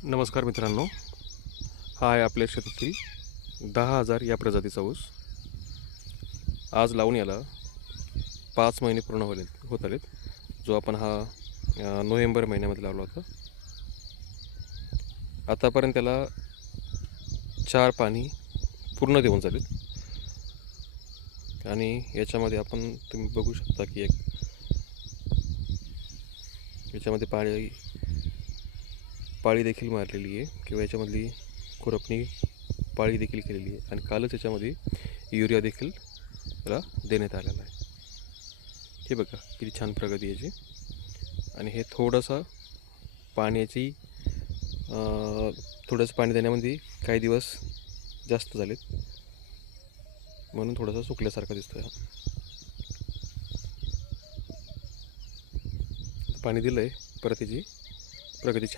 नमस्कार मित्रांनो, हा आहे आपल्या शेतातील 10,000 या प्रजातीचा ऊस. आज लावून याला 5 महिने पूर्ण होत आलेत. जो आपण हा नोव्हेंबर महिन्यामध्ये लावला होता. आतापर्यंत त्याला 4 पाणी पूर्ण देऊन झालेत. आणि याच्यामध्ये तुम्ही बघू शकता की याच्यामध्ये पाळी देखील मारलेली आहे किंवा याच्यामधली खुरपणी पाळी देखील केलेली आहे. आणि कालच याच्यामध्ये युरिया देखील त्याला देण्यात आलेला आहे. हे बघा किती छान प्रगती याची. आणि हे थोडंसं पाणी देण्यामध्ये काही दिवस जास्त झालेत, म्हणून थोडंसं सुकल्यासारखं दिसतोय. पाणी दिलंय, परत याची प्रगती छान.